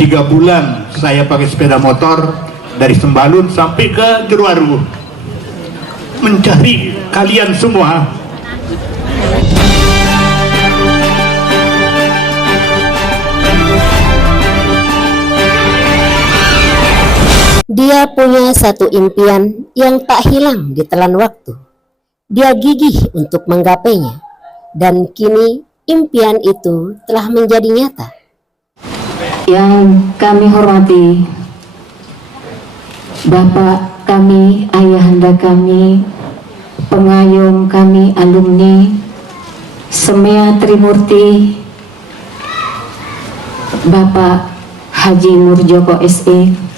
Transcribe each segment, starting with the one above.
3 bulan saya pakai sepeda motor dari Sembalun sampai ke Jeruaru mencari kalian semua. Dia punya satu impian yang tak hilang di telan waktu. Dia gigih untuk menggapainya, dan kini impian itu telah menjadi nyata. Yang kami hormati Bapak kami, ayahanda kami, pengayom kami, alumni Semea Trimurti, Bapak Haji Nurjoko SE.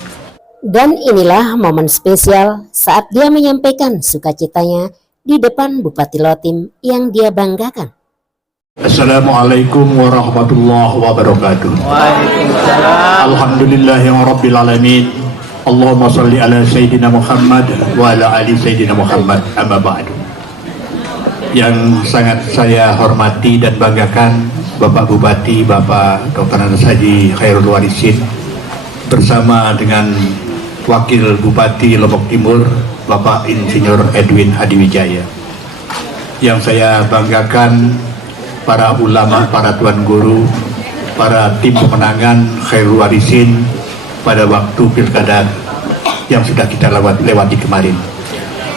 Dan inilah momen spesial saat dia menyampaikan sukacitanya di depan Bupati Lotim yang dia banggakan. Assalamualaikum warahmatullahi wabarakatuh. Alhamdulillahirabbil alamin. Allahumma shalli ala sayyidina Muhammad wa ala ali sayyidina Muhammad, amma ba'du. Yang sangat saya hormati dan banggakan Bapak Bupati, Bapak Dr. Andes Haji Khairul Warisin bersama dengan Wakil Bupati Lombok Timur Bapak Insinyur Edwin Hadiwijaya. Yang saya banggakan para ulama, para tuan guru, para tim pemenangan Khairul Warisin pada waktu pilkada yang sudah kita lewati kemarin.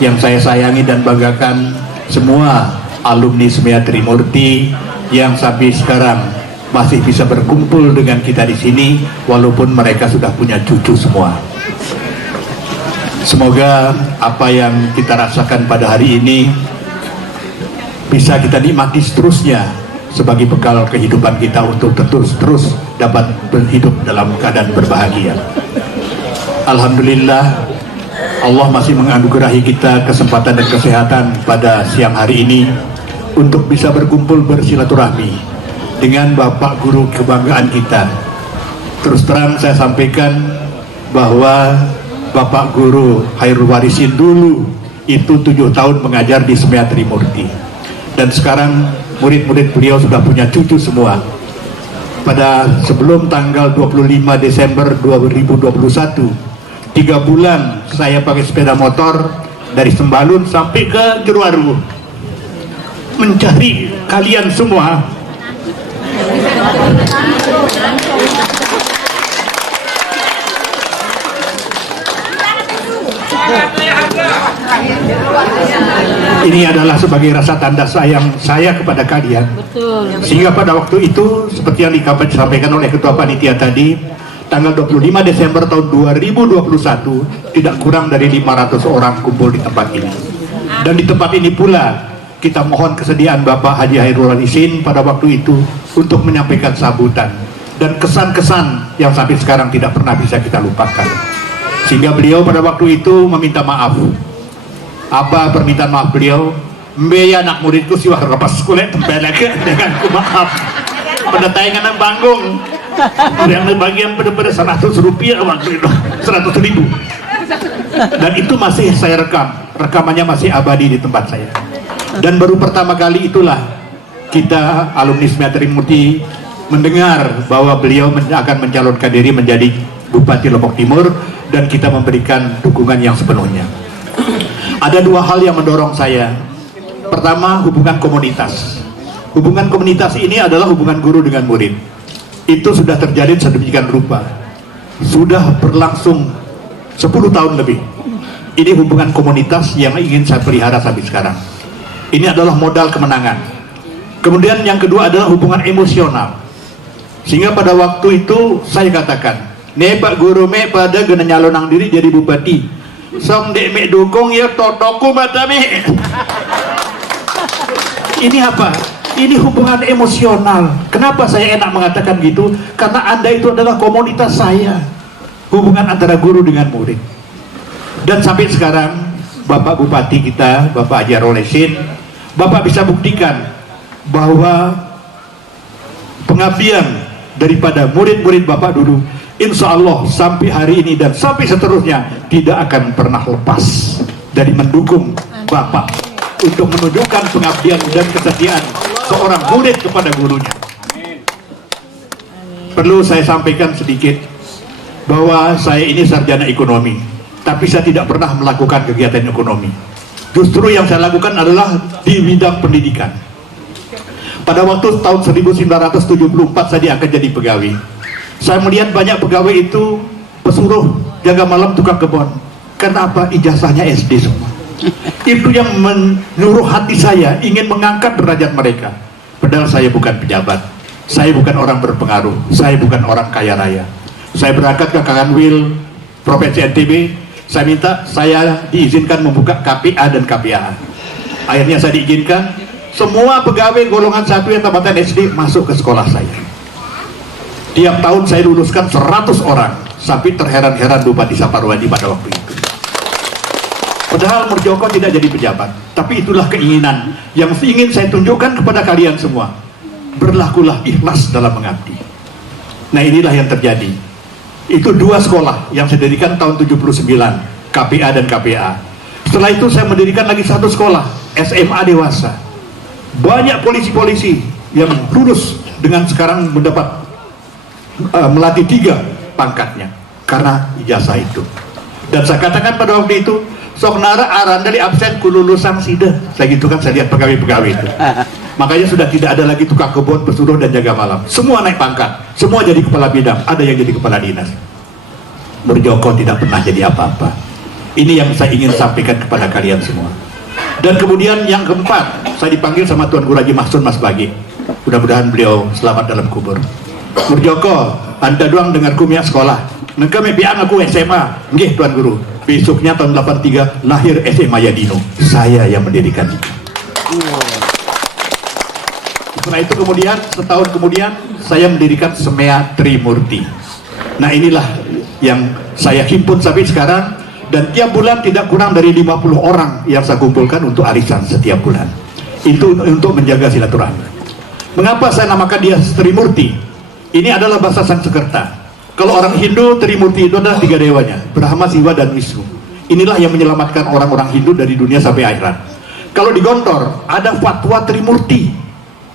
Yang saya sayangi dan banggakan semua alumni Semea Trimurti yang sampai sekarang masih bisa berkumpul dengan kita di sini walaupun mereka sudah punya cucu semua. Semoga apa yang kita rasakan pada hari ini bisa kita nikmati seterusnya sebagai bekal kehidupan kita untuk terus dapat berhidup dalam keadaan berbahagia. Alhamdulillah, Allah masih menganugerahi kita kesempatan dan kesehatan pada siang hari ini untuk bisa berkumpul bersilaturahmi dengan Bapak Guru kebanggaan kita. Terus terang saya sampaikan bahwa Bapak Guru Khairul Warisin dulu itu 7 tahun mengajar di Semea Trimurti, dan sekarang murid-murid beliau sudah punya cucu semua. Pada sebelum tanggal 25 Desember 2021, 3 bulan saya pakai sepeda motor dari Sembalun sampai ke Jeruaru mencari kalian semua. Ini adalah sebagai rasa tanda sayang saya kepada kalian. Sehingga pada waktu itu, seperti yang disampaikan oleh Ketua Panitia tadi, tanggal 25 Desember tahun 2021, tidak kurang dari 500 orang kumpul di tempat ini. Dan di tempat ini pula kita mohon kesediaan Bapak Haji Khairul Warisin pada waktu itu untuk menyampaikan sambutan dan kesan-kesan yang sampai sekarang tidak pernah bisa kita lupakan. Sehingga beliau pada waktu itu meminta maaf. Apa permintaan maaf beliau? Mbeya anak muridku siwah lepas kulit tempelek dengan ku maaf. Pada tayangan Banggung yang bagian pada 100 rupiah waktu itu, 100 ribu. Dan itu masih saya rekam, rekamannya masih abadi di tempat saya. Dan baru pertama kali itulah kita alumni Semea Trimurti mendengar bahwa beliau akan mencalonkan diri menjadi Bupati Lombok Timur, dan kita memberikan dukungan yang sepenuhnya. Ada 2 hal yang mendorong saya. Pertama, hubungan komunitas. Hubungan komunitas ini adalah hubungan guru dengan murid. Itu sudah terjalin sedemikian rupa, sudah berlangsung 10 tahun lebih. Ini hubungan komunitas yang ingin saya pelihara sampai sekarang. Ini adalah modal kemenangan. Kemudian yang kedua adalah hubungan emosional. Sehingga pada waktu itu saya katakan, "Ne Pak Guru me pada gena nyalonang diri jadi bupati. Song dek me dukung ya totoku mata me." Ini apa? Ini hubungan emosional. Kenapa saya enak mengatakan gitu? Karena Anda itu adalah komunitas saya. Hubungan antara guru dengan murid. Dan sampai sekarang Bapak Bupati kita, Bapak Haji Khairul Warisin, Bapak bisa buktikan bahwa pengabdian daripada murid-murid Bapak dulu, insya Allah sampai hari ini dan sampai seterusnya tidak akan pernah lepas dari mendukung Bapak untuk menunjukkan pengabdian dan kesetiaan seorang murid kepada gurunya. Perlu saya sampaikan sedikit, bahwa saya ini sarjana ekonomi, tapi saya tidak pernah melakukan kegiatan ekonomi. Justru yang saya lakukan adalah di bidang pendidikan. Pada waktu tahun 1974 saya diangkat jadi pegawai. Saya melihat banyak pegawai itu pesuruh, jaga malam, tukang kebun. Karena apa? Ijazahnya SD semua. Itu yang menyuruh hati saya ingin mengangkat derajat mereka. Padahal saya bukan pejabat, saya bukan orang berpengaruh, saya bukan orang kaya raya. Saya berangkat ke Kanwil Provinsi NTB, saya minta saya diizinkan membuka KPA dan KPA. Akhirnya saya diizinkan. Semua pegawai golongan 1 yang tamatan SD masuk ke sekolah saya. Tiap tahun saya luluskan 100 orang, sampai terheran-heran Bupati Saparwadi pada waktu itu. Padahal Murjoko tidak jadi pejabat, tapi itulah keinginan yang ingin saya tunjukkan kepada kalian semua. Berlakulah ikhlas dalam mengabdi. Nah, inilah yang terjadi. Itu 2 sekolah yang saya dirikan tahun 79, KPA dan KPA. Setelah itu saya mendirikan lagi 1 sekolah, SMA dewasa. Banyak polisi-polisi yang lulus dengan sekarang mendapat melatih 3 pangkatnya karena ijazah itu. Dan saya katakan pada waktu itu, sok nara aran dari absen ku lulusan sida. Saya gitu kan, saya lihat pegawai-pegawai itu. Makanya sudah tidak ada lagi tukang kebun, pesuruh dan jaga malam. Semua naik pangkat, semua jadi kepala bidang, ada yang jadi kepala dinas. Murjoko tidak pernah jadi apa-apa. Ini yang saya ingin sampaikan kepada kalian semua. Dan kemudian yang keempat, saya dipanggil sama Tuan Guru Haji Mahsun Mas Bagi. Mudah-mudahan beliau selamat dalam kubur. Murjoko, anda doang dengar kumia sekolah. Nengke mepian aku SMA. Nggih Tuan Guru. Besoknya tahun 83 lahir SMA Yadino. Saya yang mendirikan itu. Setelah itu kemudian, setahun kemudian saya mendirikan Semea Trimurti. Nah, inilah yang saya himpun sampai sekarang. Dan tiap bulan tidak kurang dari 50 orang yang saya kumpulkan untuk arisan setiap bulan. Itu untuk menjaga silaturahmi. Mengapa saya namakan dia Trimurti? Ini adalah bahasa Sanskerta. Kalau orang Hindu, Trimurti itu adalah 3 dewanya, Brahma, Siwa, dan Wisnu. Inilah yang menyelamatkan orang-orang Hindu dari dunia sampai akhirat. Kalau di Gontor, ada fatwa Trimurti.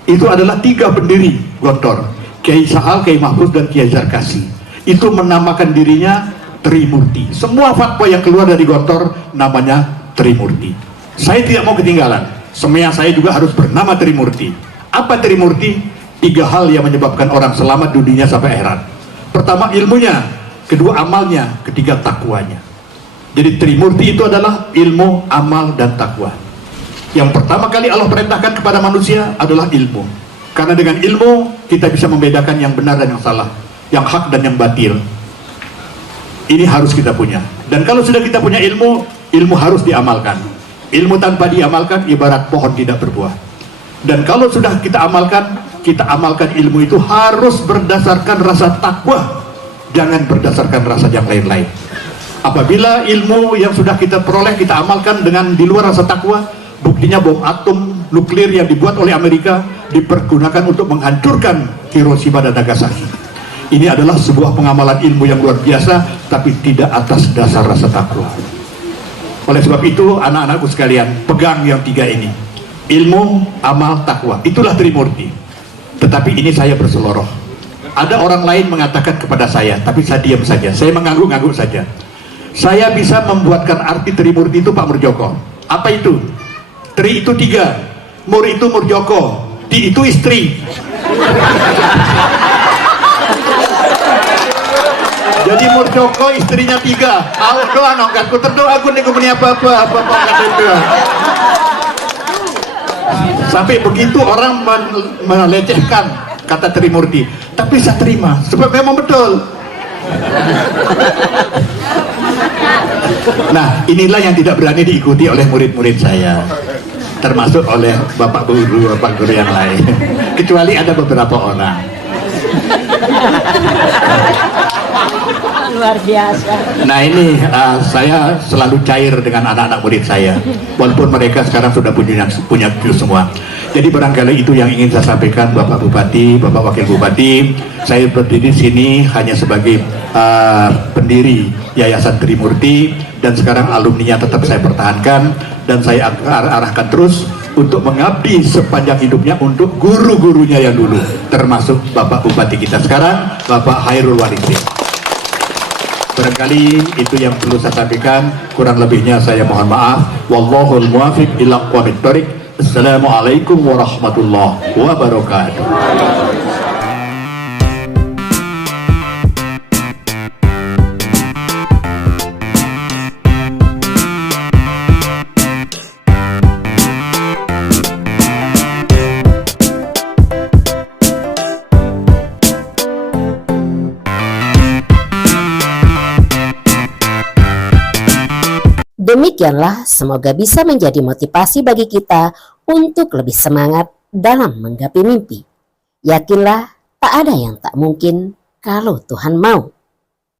Itu adalah 3 pendiri Gontor, Kiai Sahal, Kiai Mahfuz, dan Kiai Zarkasi. Itu menamakan dirinya Trimurti. Semua fatwa yang keluar dari Gontor namanya Trimurti. Saya tidak mau ketinggalan. Semua saya juga harus bernama Trimurti. Apa Trimurti? 3 hal yang menyebabkan orang selamat dunia sampai akhirat. Pertama ilmunya, kedua amalnya, ketiga takwanya. Jadi Trimurti itu adalah ilmu, amal, dan takwa. Yang pertama kali Allah perintahkan kepada manusia adalah ilmu. Karena dengan ilmu kita bisa membedakan yang benar dan yang salah, yang hak dan yang batil. Ini harus kita punya. Dan kalau sudah kita punya ilmu, ilmu harus diamalkan. Ilmu tanpa diamalkan ibarat pohon tidak berbuah. Dan kalau sudah kita amalkan ilmu itu harus berdasarkan rasa takwa, jangan berdasarkan rasa yang lain-lain. Apabila ilmu yang sudah kita peroleh kita amalkan dengan di luar rasa takwa, buktinya bom atom nuklir yang dibuat oleh Amerika dipergunakan untuk menghancurkan Hiroshima dan Nagasaki. Ini adalah sebuah pengamalan ilmu yang luar biasa, tapi tidak atas dasar rasa takwa. Oleh sebab itu, anak-anakku sekalian, pegang yang 3 ini. Ilmu, amal, takwa. Itulah Trimurti. Tetapi ini saya berseloroh. Ada orang lain mengatakan kepada saya, tapi saya diam saja. Saya mengangguk-angguk saja. Saya bisa membuatkan arti Trimurti itu Pak Murjoko. Apa itu? Tri itu 3. Mur itu Murjoko. Ti itu istri. Jadi Murjoko istrinya 3. Aku doa nongkat, ku terdoa aku nih punya apa-apa itu. Sampai begitu orang melecehkan kata Trimurti, tapi saya terima sebab memang betul. Nah, inilah yang tidak berani diikuti oleh murid-murid saya, termasuk oleh bapak guru yang lain, kecuali ada beberapa orang. Luar biasa. Nah ini saya selalu cair dengan anak-anak murid saya, walaupun mereka sekarang sudah punya semua. Jadi barangkali itu yang ingin saya sampaikan Bapak Bupati, Bapak Wakil Bupati. Saya berdiri di sini hanya sebagai pendiri Yayasan Trimurti, dan sekarang alumninya tetap saya pertahankan, dan saya arahkan terus untuk mengabdi sepanjang hidupnya untuk guru-gurunya yang dulu, termasuk Bapak Bupati kita sekarang, Bapak Hairul Warisin. Barangkali itu yang perlu saya sampaikan, kurang lebihnya saya mohon maaf. Wallahul muwaffiq ila aqwamit thoriq. Assalamualaikum warahmatullahi wabarakatuh. Demikianlah, semoga bisa menjadi motivasi bagi kita untuk lebih semangat dalam menggapai mimpi. Yakinlah, tak ada yang tak mungkin kalau Tuhan mau.